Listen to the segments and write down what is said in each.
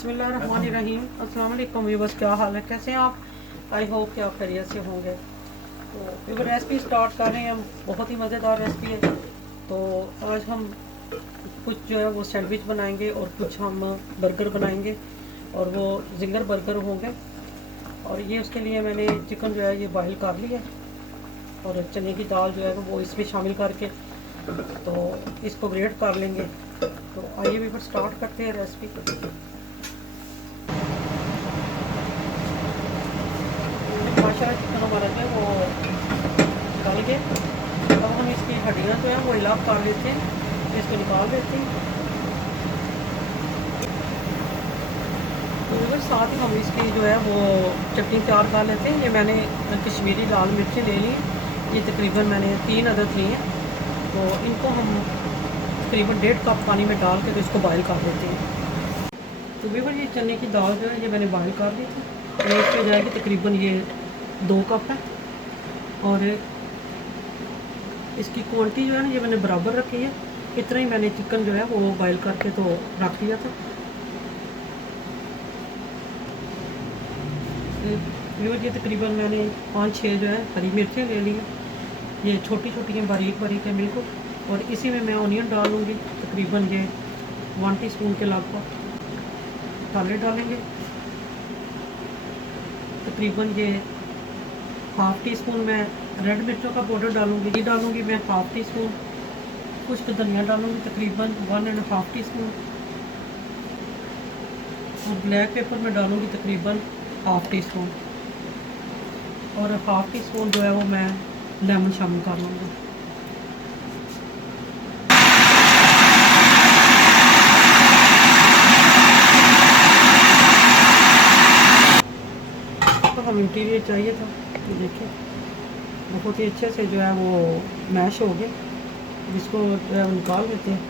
बिस्मिल्लाहिर्रहमानिर्रहीम। अस्सलाम वालेकुम व्यूअर्स, क्या हाल है, कैसे हैं आप? आई होप कि आप खैरियत से होंगे। तो व्यूअर रेसिपी स्टार्ट कर रहे हैं हम। बहुत ही मज़ेदार रेसिपी है। तो आज हम कुछ जो है वो सैंडविच बनाएंगे और कुछ हम बर्गर बनाएंगे और वो जिंगर बर्गर होंगे। और ये उसके लिए मैंने चिकन जो है ये बॉयल कर लिया और चने की दाल जो है वो इसमें शामिल करके तो इसको ग्रेट कर लेंगे। तो आइए व्यूअर स्टार्ट करते हैं रेसिपी। माशाल्लाह चिकन हमारा जो है वो गल गए। अब हम इसकी हड्डियाँ जो है वो इलाज कर लेते हैं, इसको निकाल देते हैं। तो साथ ही हम इसकी जो है वो चटनी तैयार कर लेते हैं। ये मैंने कश्मीरी लाल मिर्ची ले ली, ये तकरीबन मैंने 3 अदद ली हैं। तो इनको हम तकरीबन 1.5 कप पानी में डाल के तो इसको बॉयल कर देते हैं। तो भी ये चने की दाल जो है ये मैंने बॉयल कर ली थी। तो इसमें जाएगी तकरीबन ये 2 कप है और इसकी क्वांटिटी जो है ना ये मैंने बराबर रखी है। इतना ही मैंने चिकन जो है वो बॉयल करके तो रख लिया था। ये तकरीबन मैंने 5-6 जो है हरी मिर्चें ले ली हैं, ये छोटी छोटी हैं, बारीक बारीक है बिल्कुल। और इसी में मैं ऑनियन डालूँगी, तकरीबन ये 1 टीस्पून के लगभग मसाले डालेंगे। तकरीबन ये 1/2 टीस्पून मैं रेड मिर्चों का पाउडर डालूँगी। ये डालूँगी मैं 1/2 टीस्पून। कुछ तो धनिया डालूँगी तकरीबन 1.5 टीस्पून। और ब्लैक पेपर में डालूँगी तकरीबन 1/2 टीस्पून। और 1/2 टीस्पून जो है वो मैं लेमन शामिल कर लूँगी। तो हम इंटीरियर चाहिए था, तो देखिए बहुत ही अच्छे से जो है वो मैश हो गए। जिसको जो है निकाल देते हैं।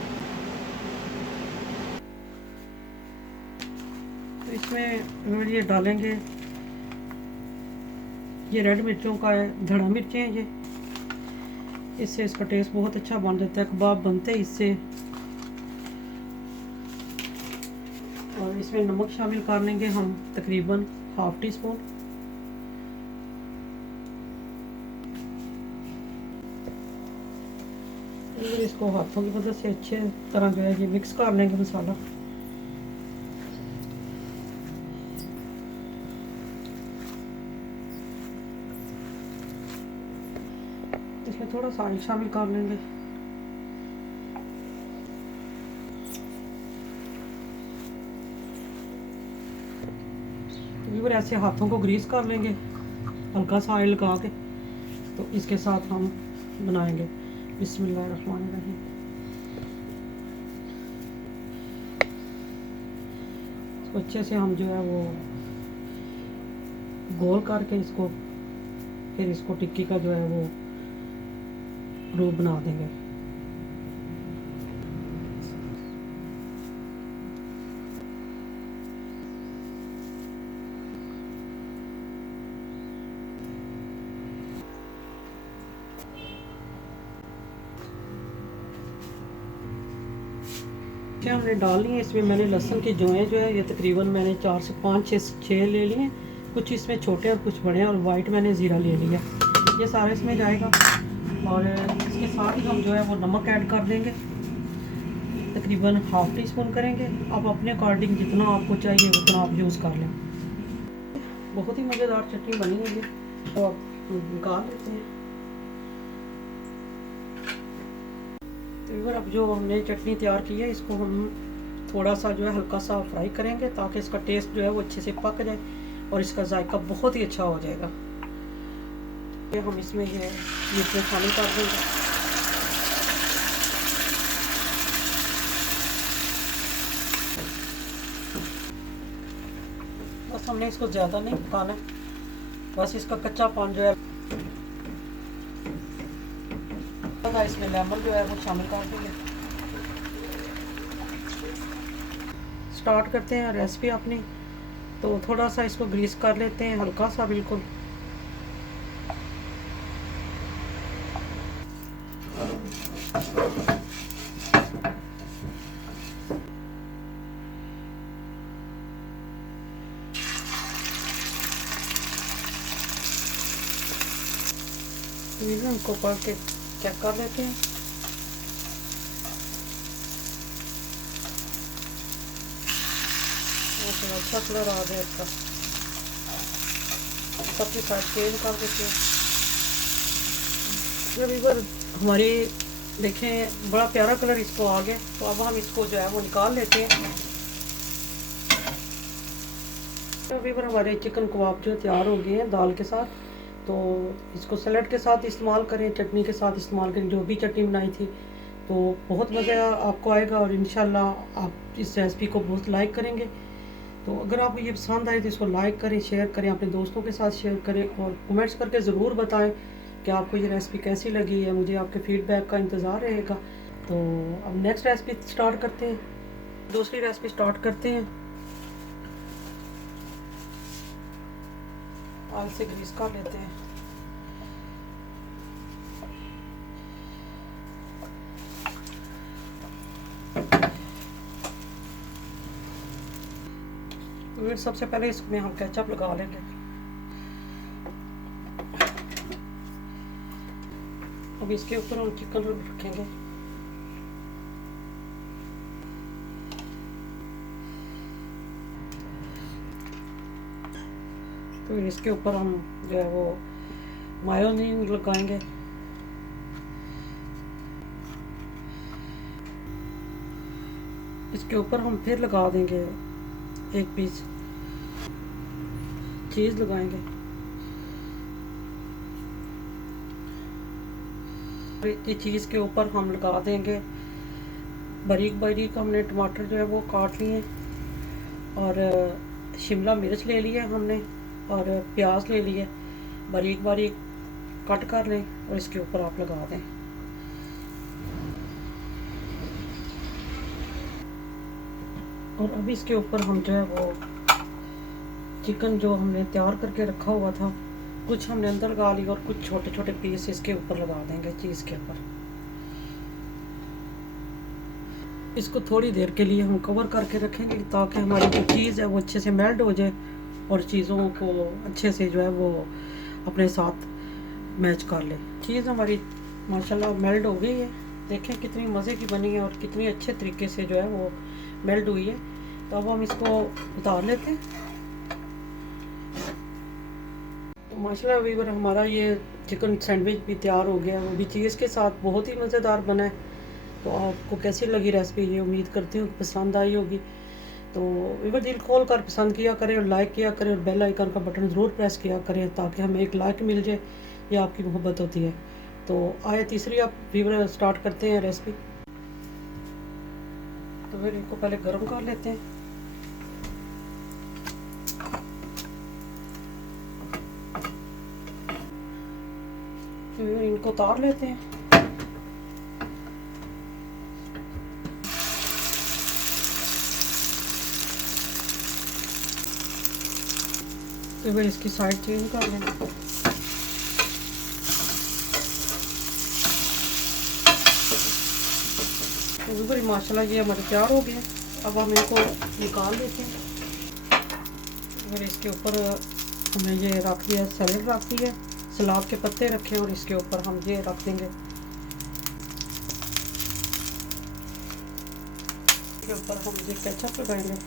तो इसमें ये डालेंगे, ये रेड मिर्चों का है, धड़ा मिर्चें हैं ये। इससे इसका टेस्ट बहुत अच्छा बन जाता है, कबाब बनते हैं इससे। और इसमें नमक शामिल कर लेंगे हम तकरीबन 1/2 टीस्पून। इसको हाथों की मदद से अच्छे तरह जो है ये मिक्स कर लेंगे मसाला। इसमें थोड़ा सा ऑयल शामिल कर लेंगे। तो ऐसे हाथों को ग्रीस कर लेंगे हल्का सा ऑयल लगा के। तो इसके साथ हम बनाएंगे। बिस्मिल्लाहिर्रहमानिर्रहीम। इसको अच्छे से हम जो है वो गोल करके इसको फिर इसको टिक्की का जो है वो रूप बना देंगे। हमने डालनी है। इसमें मैंने लहसुन की जोएं जो है ये तकरीबन मैंने 4 से 5 6 ले लिए। कुछ इसमें छोटे और कुछ बड़े हैं और वाइट मैंने ज़ीरा ले लिया। ये सारा इसमें जाएगा। और इसके साथ ही हम जो है वो नमक ऐड कर देंगे, तकरीबन 1/2 टीस्पून करेंगे। आप अपने अकॉर्डिंग जितना आपको चाहिए उतना आप यूज़ कर लें। बहुत ही मज़ेदार चटनी बनी है ये। तो आप निकाल लेते हैं। तो अब जो हमने चटनी तैयार की है इसको हम थोड़ा सा जो है हल्का सा फ्राई करेंगे ताकि इसका टेस्ट जो है वो अच्छे से पक जाए और इसका जायका बहुत ही अच्छा हो जाएगा। ये हम इसमें ये मिर्चें शामिल कर देंगे। बस हमने इसको ज़्यादा नहीं पकाना है, बस इसका कच्चापन जो है। इसमें लेमन जो है वो शामिल कर देंगे। स्टार्ट करते हैं रेसिपी अपनी। तो थोड़ा सा इसको ग्रीस कर लेते हैं, हल्का सा बिल्कुल। इनको पढ़ के चेक कर लेते हैं। अच्छा कलर आ गया इसका। सबके साथ चेंज कर देते हैं। जब इधर हमारी देखें बड़ा प्यारा कलर इसको आ गया, तो अब हम इसको जो है वो निकाल लेते हैं। तो अभी पर हमारे चिकन कबाब जो तैयार हो गए हैं दाल के साथ, तो इसको सलाद के साथ इस्तेमाल करें, चटनी के साथ इस्तेमाल करें, जो भी चटनी बनाई थी, तो बहुत मज़ा आपको आएगा और इंशाल्लाह आप इस रेसिपी को बहुत लाइक करेंगे। तो अगर आपको ये पसंद आए तो इसको लाइक करें, शेयर करें, अपने दोस्तों के साथ शेयर करें और कमेंट्स करके ज़रूर बताएं कि आपको ये रेसिपी कैसी लगी है। मुझे आपके फीडबैक का इंतज़ार रहेगा। तो अब नेक्स्ट रेसिपी स्टार्ट करते हैं, दूसरी रेसिपी स्टार्ट करते हैं। ऑयल से ग्रीस कर लेते हैं। फिर सबसे पहले इसमें हम केचप लगा लेंगे। अब इसके ऊपर हम चिकन रखेंगे। तो इसके ऊपर हम जो है वो मायोनीज लगाएंगे। इसके ऊपर हम फिर लगा देंगे एक पीस चीज़ लगाएंगे। ये चीज़ के ऊपर हम लगा देंगे बारीक बारीक हमने टमाटर जो है वो काट लिए और शिमला मिर्च ले लिया हमने और प्याज ले लिए, बारीक बारीक कट कर लें और इसके ऊपर आप लगा दें। और अभी इसके ऊपर हम जो है वो चिकन जो हमने तैयार करके रखा हुआ था, कुछ हमने अंदर लगा लिया और कुछ छोटे छोटे पीस इसके ऊपर लगा देंगे चीज़ के ऊपर। इसको थोड़ी देर के लिए हम कवर करके रखेंगे ताकि हमारी जो चीज़ है वो अच्छे से मेल्ट हो जाए और चीज़ों को अच्छे से जो है वो अपने साथ मैच कर ले। चीज़ हमारी माशाल्लाह मेल्ट हो गई है। देखें कितनी मज़े की बनी है और कितनी अच्छे तरीके से जो है वो मेल्ट हुई है। तो अब हम इसको उतार लेते हैं। तो माशाल्लाह अभी हमारा ये चिकन सैंडविच भी तैयार हो गया, वो भी चीज़ के साथ बहुत ही मज़ेदार बना है। तो आपको कैसी लगी रेसिपी, ये उम्मीद करती हूँ पसंद आई होगी। तो वीवर दिल खोल कर पसंद किया करें और लाइक किया करें और बेल आइकन का बटन ज़रूर प्रेस किया करें ताकि हमें एक लाइक मिल जाए। ये आपकी मोहब्बत होती है। तो आए तीसरी आप वीवर स्टार्ट करते हैं रेसिपी। तो फिर इनको पहले गर्म कर लेते हैं। फिर इनको उतार लेते हैं। तो फिर इसकी साइड चेंज कर लेंगे। तो फिर माशाल्लाह ये हमारे तैयार हो गए। अब हम इनको निकाल देते हैं। फिर इसके ऊपर हमने ये रख दिया, सैलेड रख दी है, सलाद के पत्ते रखे और इसके ऊपर हम ये रख देंगे। इसके ऊपर हम ये केचप लगाएंगे।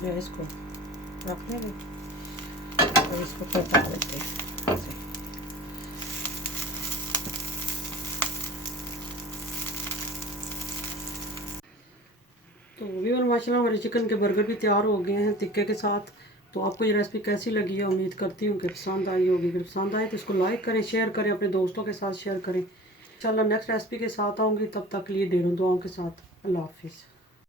जो इसको रख लेंगे और इसको पलटा देते हैं। तो व्यूअर माशाल्लाह हमारे चिकन के बर्गर भी तैयार हो गए हैं टिक्के के साथ। तो आपको ये रेसिपी कैसी लगी है, उम्मीद करती हूँ कि पसंद आई होगी। अगर पसंद आए तो इसको लाइक करें, शेयर करें, अपने दोस्तों के साथ शेयर करें। इंशाल्लाह नेक्स्ट रेसिपी के साथ आऊँगी, तब तक के लिए ढेरों दुआओं के साथ। अल्लाह हाफिज़।